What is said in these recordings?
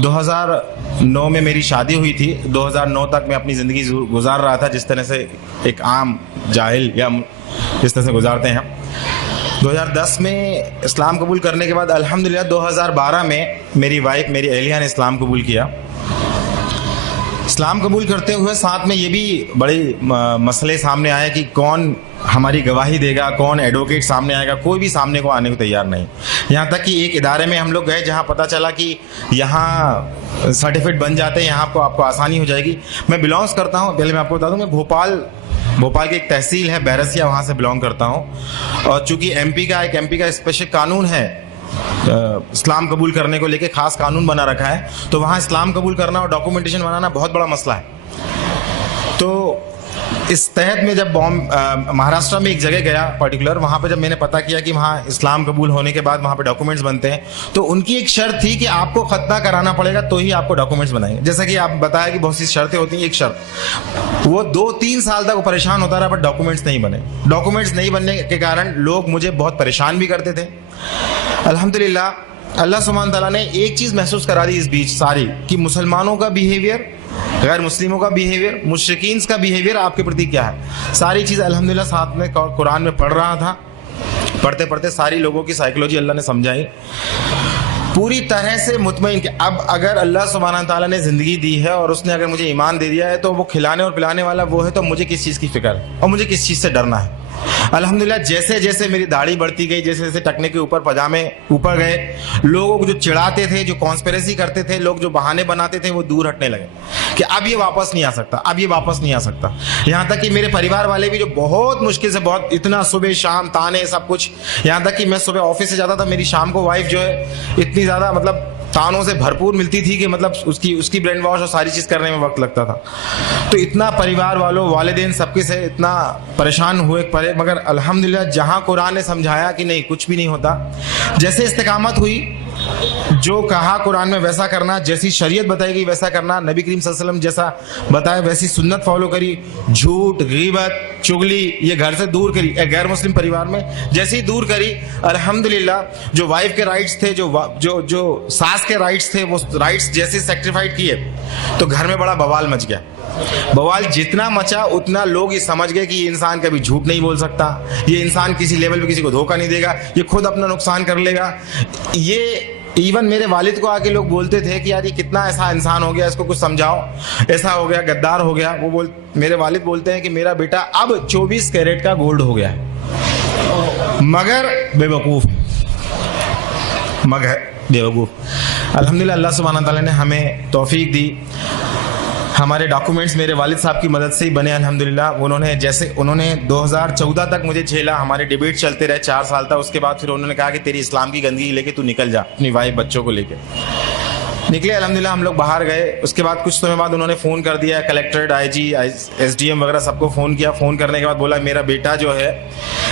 2009 में मेरी शादी हुई थी। 2009 तक मैं अपनी ज़िंदगी गुजार रहा था जिस तरह से एक आम जाहिल या जिस तरह से गुजारते हैं। 2010 में इस्लाम कबूल करने के बाद अल्हम्दुलिल्लाह 2012 में मेरी वाइफ, मेरी अहलिया ने इस्लाम कबूल किया। इस्लाम कबूल करते हुए साथ में ये भी बड़े मसले सामने आए कि कौन हमारी गवाही देगा, कौन एडवोकेट सामने आएगा। कोई भी सामने को आने को तैयार नहीं। यहाँ तक कि एक इदारे में हम लोग गए जहाँ पता चला कि यहाँ सर्टिफिकेट बन जाते हैं, यहाँ आपको आसानी हो जाएगी। मैं बिलोंग्स करता हूँ, पहले मैं आपको बता दूँ, मैं भोपाल की एक तहसील है बैरसिया, वहाँ से बिलोंग करता हूँ। और चूँकि एमपी का स्पेशल कानून है इस्लाम कबूल करने को लेके, खास कानून बना रखा है, तो वहाँ इस्लाम कबूल करना और डॉक्यूमेंटेशन बनाना बहुत बड़ा मसला है। तो इस तहत में जब महाराष्ट्र में एक जगह गया पर्टिकुलर, वहाँ पे जब मैंने पता किया कि वहाँ इस्लाम कबूल होने के बाद वहाँ पे डॉक्यूमेंट्स बनते हैं, तो उनकी एक शर्त थी कि आपको खतना कराना पड़ेगा तो ही आपको डॉक्यूमेंट्स बनाएंगे। जैसा कि आप बताया कि बहुत सी शर्तें होती हैं, एक शर्त वो 2-3 साल तक वो परेशान होता रहा बट डॉक्यूमेंट्स नहीं बने। डॉक्यूमेंट्स नहीं बनने के कारण लोग मुझे बहुत परेशान भी करते थे। अल्हम्दुलिल्लाह अल्लाह सुब्हान तआला ने एक चीज़ महसूस करा दी इस बीच सारी, कि मुसलमानों का बिहेवियर, गैर मुस्लिमों का बिहेवियर, मुश्रिकीन का बिहेवियर आपके प्रति क्या है। सारी चीज़ अल्हम्दुलिल्लाह साथ में कुरान में पढ़ रहा था। पढ़ते पढ़ते सारी लोगों की साइकोलॉजी अल्लाह ने समझाई, पूरी तरह से मुतमईन कि अब अगर अल्लाह सुब्हान तआला ने ज़िंदगी दी है और उसने अगर मुझे ईमान दे दिया है तो वो खिलाने और पिलाने वाला वो है, तो मुझे किस चीज़ की फिक्र है और मुझे किस चीज़ से डरना है। अल्हम्दुलिल्लाह जैसे जैसे मेरी दाढ़ी बढ़ती गई, जैसे जैसे टकने के ऊपर पजामे ऊपर गए, लोगों को जो चिढ़ाते थे, जो कॉन्स्पिरेसी करते थे, लोग जो बहाने बनाते थे, वो दूर हटने लगे कि अब ये वापस नहीं आ सकता, अब ये वापस नहीं आ सकता। यहाँ तक कि मेरे परिवार वाले भी जो बहुत मुश्किल से, बहुत इतना सुबह शाम ताने सब कुछ, यहाँ तक कि मैं सुबह ऑफिस से जाता था, मेरी शाम को वाइफ जो है इतनी ज़्यादा मतलब तानों से भरपूर मिलती थी कि मतलब उसकी ब्रेन वॉश और सारी चीज़ करने में वक्त लगता था। तो इतना परिवार वालों, वालिदैन सबके से इतना परेशान हुए पड़े, मगर अल्हम्दुलिल्लाह जहाँ कुरान ने समझाया कि नहीं कुछ भी नहीं होता, जैसे इस्तिकामत हुई, जो कहा कुरान में वैसा करना, जैसी शरीयत बताई गई वैसा करना, नबी करीम सल्लल्लाहु अलैहि वसल्लम जैसा बताया वैसी सुन्नत फॉलो करी, झूठ, गीबत, चुगली ये घर से दूर करी, गैर मुस्लिम परिवार में जैसे ही दूर करी, अल्हम्दुलिल्लाह जो वाइफ के राइट्स थे, जो सास के राइट्स थे, वो राइट्स जैसे सेक्रीफाइड किए तो घर में बड़ा बवाल मच गया। बवाल जितना मचा उतना लोग ये समझ गए कि ये इंसान कभी झूठ नहीं बोल सकता, ये इंसान किसी लेवल पे किसी को धोखा नहीं देगा, ये खुद अपना नुकसान कर लेगा। ये इवन मेरे वालिद को आके लोग बोलते थे कि यार ये कितना ऐसा इंसान हो गया, इसको कुछ समझाओ, ऐसा हो गया, गद्दार हो गया। मेरे वालिद बोलते हैं कि मेरा बेटा अब 24 कैरेट का गोल्ड हो गया है, मगर बेवकूफ़। अल्हम्दुलिल्लाह अल्लाह सुब्हानहू तआला ने हमें तौफीक दी। हमारे डॉक्यूमेंट्स मेरे वालिद साहब की मदद से ही बने अल्हम्दुलिल्लाह। उन्होंने 2014 तक मुझे झेला, हमारे डिबेट चलते रहे 4 साल तक। उसके बाद फिर उन्होंने कहा कि तेरी इस्लाम की गंदगी लेके तू निकल जा, अपनी वाइफ बच्चों को लेके निकले। अल्हम्दुलिल्लाह हम लोग बाहर गए। उसके बाद कुछ समय बाद उन्होंने फ़ोन कर दिया, कलेक्टर, IG, SDM वगैरह सबको फ़ोन किया। फ़ोन करने के बाद बोला मेरा बेटा जो है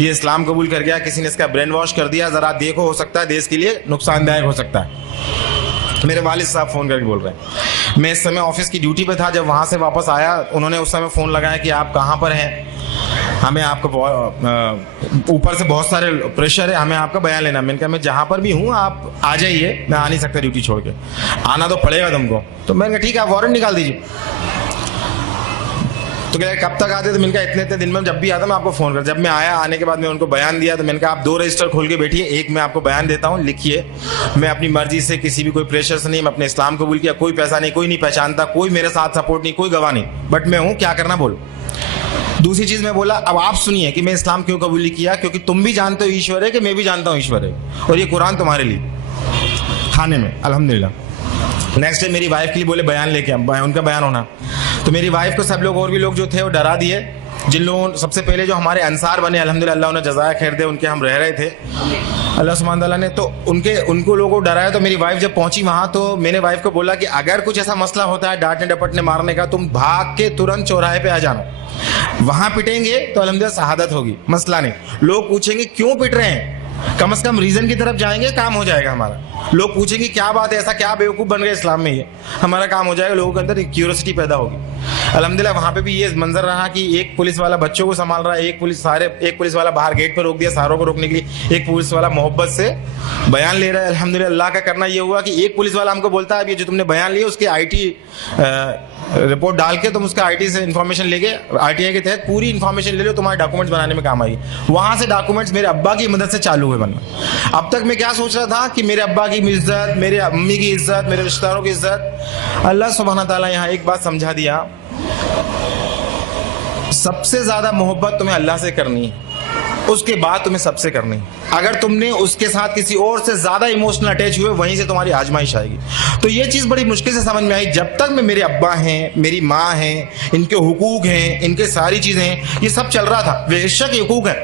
ये इस्लाम कबूल कर गया, किसी ने इसका ब्रेन वॉश कर दिया, ज़रा देखो, हो सकता है देश के लिए नुकसानदायक हो सकता है। मेरे वालिद साहब फ़ोन करके बोल रहे हैं। मैं इस समय ऑफिस की ड्यूटी पे था। जब वहाँ से वापस आया उन्होंने उस समय फ़ोन लगाया कि आप कहाँ पर हैं, हमें आपको ऊपर से बहुत सारे प्रेशर है, हमें आपका बयान लेना। मैंने कहा मैं जहाँ पर भी हूँ आप आ जाइए, मैं आ नहीं सकता ड्यूटी छोड़ के, आना तो पड़ेगा तुमको। तो मैंने कहा ठीक है, आप वारंट निकाल दीजिए। तो कह कब तक आते? तो मैंने कहा इतने दिन में जब भी आता मैं आपको फ़ोन कर। जब मैं आया, आने के बाद मैं उनको बयान दिया तो मैंने कहा आप 2 रजिस्टर खोल के बैठिए, एक मैं आपको बयान देता हूँ, लिखिए। मैं अपनी मर्जी से, किसी भी कोई प्रेशर से नहीं, मैं अपने इस्लाम कबूल किया, कोई पैसा नहीं, कोई नहीं पहचानता, कोई मेरे साथ सपोर्ट नहीं, कोई गवाह नहीं, बट मैं हूँ, क्या करना बोलो। दूसरी चीज़ मैं बोला अब आप सुनिए कि मैं इस्लाम क्यों कबूल किया, क्योंकि तुम भी जानते हो ईश्वर है कि मैं भी जानता हूँ ईश्वर है, और ये कुरान तुम्हारे लिए खाने में। अल्हम्दुलिल्लाह नेक्स्ट डे मेरी वाइफ के लिए बोले बयान लेके, उनका बयान होना। तो मेरी वाइफ को सब लोग और भी लोग जो थे वो डरा दिए। जिन लोगों सबसे पहले जो हमारे अंसार बने, अल्हम्दुलिल्लाह अल्लाह उन्हें जज़ाया खैर दे, उनके हम रह रहे थे अल्लाह सुब्हान तआला ने, तो उनको लोगों को डराया। तो मेरी वाइफ जब पहुंची वहां तो मैंने वाइफ को बोला कि अगर कुछ ऐसा मसला होता है डांटने डपटने मारने का, तुम भाग के तुरंत चौराहे पे आ जाना, वहां पिटेंगे तो अल्हम्दुलिल्लाह शहादत होगी, मसला नहीं। लोग पूछेंगे क्यों पिट रहे हैं, कम से कम रीजन की तरफ जाएंगे, काम हो जाएगा हमारा। लोग पूछेंगे क्या बात है, ऐसा क्या बेवकूफ़ बन गए इस्लाम में, ये हमारा काम हो जाएगा। लोगों के अंदर क्यूरियोसिटी पैदा होगी। अल्हम्दुलिल्लाह वहाँ पे भी ये मंजर रहा कि एक पुलिस वाला बच्चों को संभाल रहा है, एक पुलिस वाला बाहर गेट पर रोक दिया सारों को रोकने के लिए, एक पुलिस वाला मोहब्बत से बयान ले रहा है। अल्हम्दुलिल्लाह अल्लाह का करना ये हुआ कि एक पुलिस वाला हमको बोलता है, अब ये जो तुमने बयान लिया उसके IT रिपोर्ट डाल के तुम उसका IT से इन्फॉर्मेशन लेके RTI के तहत पूरी इन्फॉर्मेशन ले लो, तुम्हारे डॉक्यूमेंट्स बनाने में काम आएगी। वहां से डॉक्यूमेंट्स मेरे अब्बा की मदद से चालू हुए बनना। अब तक मैं क्या सोच रहा था कि मेरे अब्बा की इज्जत, मेरे अम्मी की इज्जत, मेरे रिश्तेदारों की इज्जत, अल्लाह सुब्हाना ताला यहाँ एक बात समझा दिया, सबसे ज्यादा मोहब्बत तुम्हें अल्लाह से करनी है, उसके बाद तुम्हें सबसे करनी है। अगर तुमने उसके साथ किसी और से ज्यादा इमोशनल अटैच हुए, वहीं से तुम्हारी आजमाइश आएगी। तो ये चीज बड़ी मुश्किल से समझ में आई। जब तक मैं, मेरे अब्बा हैं, मेरी माँ हैं, इनके हुकूक हैं, इनके सारी चीजें हैं, ये सब चल रहा था। बेशक हुकूक है,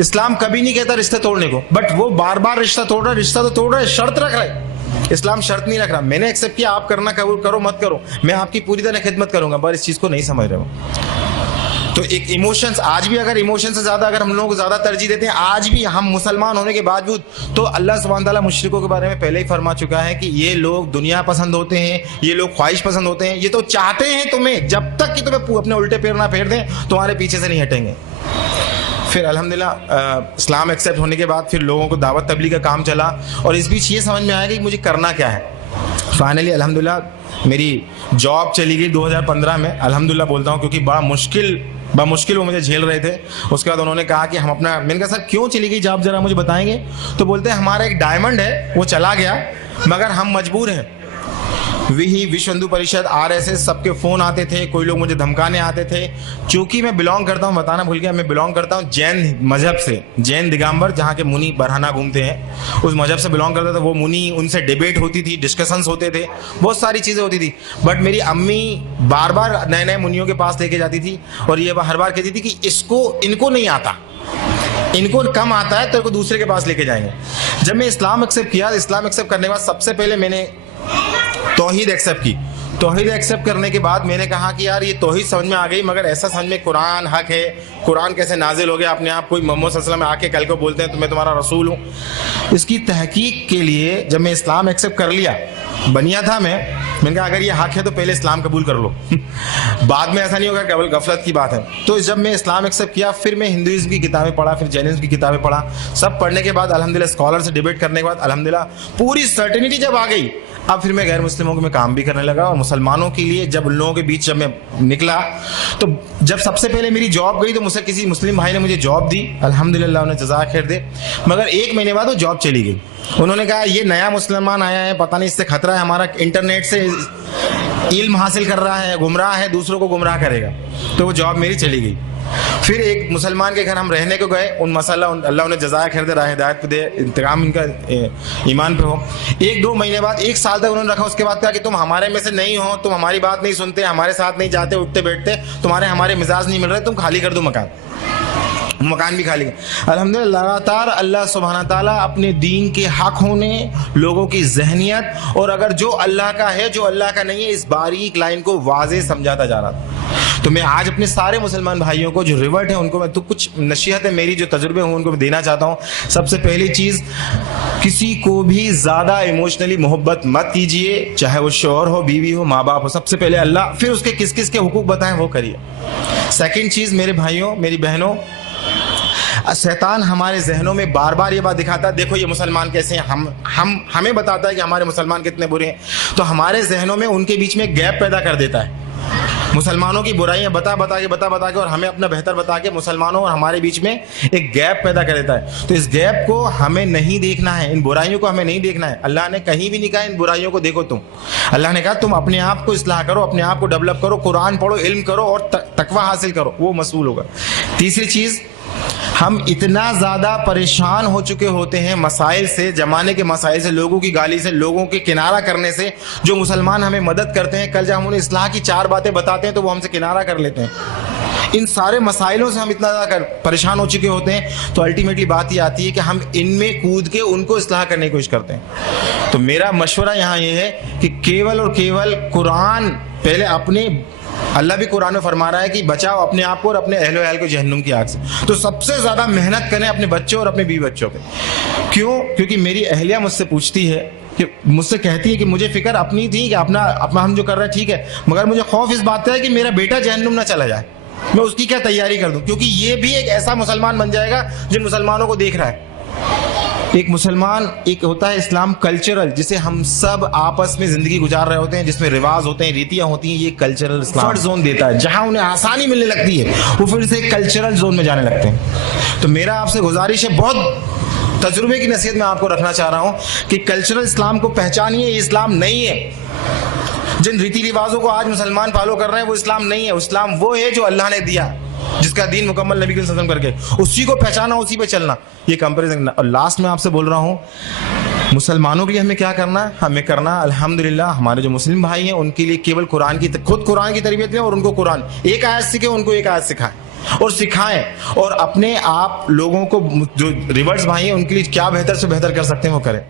इस्लाम कभी नहीं कहता रिश्ते तोड़ने को, बट वो बार बार रिश्ता तोड़ रहा है, रिश्ता तो तोड़ रहा है, शर्त रख रहा है। इस्लाम शर्त नहीं रख रहा। मैंने एक्सेप्ट किया, आप करना कबूल करो मत करो, मैं आपकी पूरी तरह खिदमत करूंगा, पर इस चीज को नहीं समझ रहे हो। तो एक इमोशंस, आज भी अगर इमोशन से ज्यादा अगर हम लोग ज्यादा तरजीह देते हैं, आज भी हम मुसलमान होने के बावजूद, तो अल्लाह सुब्हान ताला मुशरिकों के बारे में पहले ही फरमा चुका है कि ये लोग दुनिया पसंद होते हैं, ये लोग ख्वाहिश पसंद होते हैं, ये तो चाहते हैं तुम्हें, जब तक कि तुम्हें अपने उल्टे पैर ना फेर दें, तुम्हारे पीछे से नहीं हटेंगे। फिर अल्हम्दुलिल्लाह इस्लाम एक्सेप्ट होने के बाद फिर लोगों को दावत तबलीग का काम चला, और इस बीच ये समझ में आया कि मुझे करना क्या है। फाइनली अल्हम्दुलिल्लाह मेरी जॉब चली गई 2015 में, अल्हम्दुलिल्लाह बोलता हूँ, क्योंकि बड़ा मुश्किल वो मुझे झेल रहे थे। उसके बाद उन्होंने कहा कि हम अपना, मैंने कहा सर क्यों चली गई जॉब, जरा मुझे बताएंगे। तो बोलते हैं हमारा एक डायमंड है वो चला गया, मगर हम मजबूर हैं। विश्व हिंदू परिषद, RSS सबके फ़ोन आते थे, कोई लोग मुझे धमकाने आते थे। चूंकि मैं बिलोंग करता हूँ, बताना भूल गया, मैं बिलोंग करता हूँ जैन मजहब से, जैन दिगंबर, जहाँ के मुनि बरहाना घूमते हैं, उस मजहब से बिलोंग करता था। वो मुनि, उनसे डिबेट होती थी, डिस्कशंस होते थे, बहुत सारी चीज़ें होती थी। बट मेरी अम्मी बार बार नए नए मुनियों के पास लेके जाती थी, और ये हर बार कहती थी कि इनको नहीं आता, इनको कम आता है, तो इनको दूसरे के पास लेके जाएंगे। जब मैं इस्लाम एक्सेप्ट किया, इस्लाम एक्सेप्ट करने के बाद सबसे पहले मैंने तौहीद एक्सेप्ट की। तौहीद एक्सेप्ट करने के बाद मैंने कहा कि यार ये तौहीद समझ में आ गई, मगर ऐसा समझ में कुरान हक है, कुरान कैसे नाजिल हो गया अपने आप, कोई मोहम्मद सल्लल्लाहु अलैहि वसल्लम आके कल को बोलते हैं तो मैं तुम्हारा रसूल हूँ। इसकी तहकीक के लिए जब मैं इस्लाम एक्सेप्ट कर लिया, बनिया था मैंने कहा अगर ये हक है तो पहले इस्लाम कबूल कर लो बाद में ऐसा नहीं होगा, केवल गफलत की बात है। तो जब मैं इस्लाम एक्सेप्ट किया, फिर मैं हिंदुइज्म की किताबें पढ़ा, फिर जैनिज्म की किताबें पढ़ा। सब पढ़ने के बाद अल्हम्दुलिल्लाह स्कॉलर से डिबेट करने के बाद अल्हम्दुलिल्लाह पूरी सर्टेनिटी जब आ गई, अब फिर मैं गैर मुस्लिमों में काम भी करने लगा। और मुसलमानों के लिए जब उन लोगों के बीच जब मैं निकला, तो जब सबसे पहले मेरी जॉब गई तो मुझसे किसी मुस्लिम भाई ने मुझे जॉब दी, अल्हम्दुलिल्लाह उन्हें जज़ा खैर दे। मगर 1 महीने बाद वो जॉब चली गई। उन्होंने कहा ये नया मुसलमान आया है, पता नहीं इससे खतरा है, हमारा इंटरनेट से इल्म हासिल कर रहा है, गुमराह है, दूसरों को गुमराह करेगा। तो वो जॉब मेरी चली गई। फिर एक मुसलमान के घर हम रहने को गए, उन मसाला अल्लाह उन्हें जज़ाया खैर दे, राह हिदायत पे दे, इंतकाम इनका ईमान पे हो। 1-2 महीने बाद, 1 साल तक उन्होंने रखा। उसके बाद कहा कि तुम हमारे में से नहीं हो, तुम हमारी बात नहीं सुनते, हमारे साथ नहीं जाते, उठते बैठते, हमारे मिजाज नहीं मिल रहे, तुम खाली कर दो मकान भी खाली। अल्हम्दुलिल्लाह लगातार अल्लाह सुब्हाना ताला अपने दीन के हक होने, लोगों की जहनियत, और अगर जो अल्लाह का है जो अल्लाह का नहीं है, इस बारीक लाइन को वाज़े समझाता जा रहा था। तो मैं आज अपने सारे मुसलमान भाइयों को जो रिवर्ट है उनको मैं तो कुछ नसीहतें मेरी जो तजुर्बे हूँ उनको मैं देना चाहता हूँ। सबसे पहली चीज़, किसी को भी ज़्यादा इमोशनली मोहब्बत मत कीजिए, चाहे वो शौहर हो, बीवी हो, माँ बाप हो। सबसे पहले अल्लाह, फिर उसके किस किस के हुकूक बताएं वो करिए। सेकेंड चीज़, मेरे भाइयों मेरी बहनों, शैतान हमारे जहनों में बार बार ये बात दिखाता है, देखो ये मुसलमान कैसे हैं, हमें बताता है कि हमारे मुसलमान कितने बुरे हैं। तो हमारे जहनों में उनके बीच में गैप पैदा कर देता है, मुसलमानों की बुराइयां बता बता के और हमें अपना बेहतर बता के मुसलमानों और हमारे बीच में एक गैप पैदा कर देता है। तो इस गैप को हमें नहीं देखना है, इन बुराइयों को हमें नहीं देखना है। अल्लाह ने कहीं भी नहीं कहा इन बुराइयों को देखो तुम, अल्लाह ने कहा तुम अपने आप को इस्लाह करो, अपने आप को डेवलप करो, कुरान पढ़ो, इल्म करो और तकवा हासिल करो, वो मसूल होगा। तीसरी चीज़, हम इतना ज़्यादा परेशान हो चुके होते हैं मसाइल से, ज़माने के मसाइल से, लोगों की गाली से, लोगों के किनारा करने से। जो मुसलमान हमें मदद करते हैं, कल जब हम उन्हें इस्लाह की 4 बातें बताते हैं तो वो हमसे किनारा कर लेते हैं। इन सारे मसाइलों से हम इतना ज़्यादा परेशान हो चुके होते हैं, तो अल्टीमेटली बात ये आती है कि हम इनमें कूद के उनको इस्लाह करने की कोशिश करते हैं। तो मेरा मशवरा यहाँ ये है कि केवल और केवल कुरान पहले अपने, अल्लाह भी कुरान में फरमा रहा है कि बचाओ अपने आप को और अपने अहलो अहल को जहन्नुम की आग से। तो सबसे ज़्यादा मेहनत करें अपने बच्चों और अपने बीवी बच्चों पे। क्यों? क्योंकि मेरी अहलिया मुझसे पूछती है कि मुझसे कहती है कि मुझे फिक्र अपनी थी कि अपना हम जो कर रहे हैं ठीक है, मगर मुझे खौफ इस बात का है कि मेरा बेटा जहन्नुम ना चला जाए, मैं उसकी क्या तैयारी कर दूं, क्योंकि ये भी एक ऐसा मुसलमान बन जाएगा जिन मुसलमानों को देख रहा है। एक मुसलमान, एक होता है इस्लाम कल्चरल, जिसे हम सब आपस में जिंदगी गुजार रहे होते हैं, जिसमें रिवाज होते हैं, रीतियां होती हैं, ये कल्चरल इस्लाम जोन देता है। जहां उन्हें आसानी मिलने लगती है वो फिर से कल्चरल जोन में जाने लगते हैं। तो मेरा आपसे गुजारिश है, बहुत तजुर्बे की नसीहत मैं आपको रखना चाह रहा हूं कि कल्चरल इस्लाम को पहचानिए, ये इस्लाम नहीं है। जिन रीति रिवाजों को आज मुसलमान फॉलो कर रहे हैं वो इस्लाम नहीं है। इस्लाम वो है जो अल्लाह ने दिया, जिसका दीन मुकम्मल नबी सल्लल्लाहु अलैहि वसल्लम करके, उसी को पहचाना, उसी पे चलना, ये कंपैरिजन। और लास्ट में आपसे बोल रहा हूँ, मुसलमानों के लिए हमें क्या करना है, हमें करना अल्हम्दुलिल्लाह हमारे जो मुस्लिम भाई हैं उनके लिए केवल कुरान की, खुद कुरान की तरबियत लें और उनको कुरान एक आयत सीखे, उनको एक आयत सिखाएं और सिखाएं, और अपने आप लोगों को जो रिवर्स भाई हैं उनके लिए क्या बेहतर से बेहतर कर सकते हैं वो करें।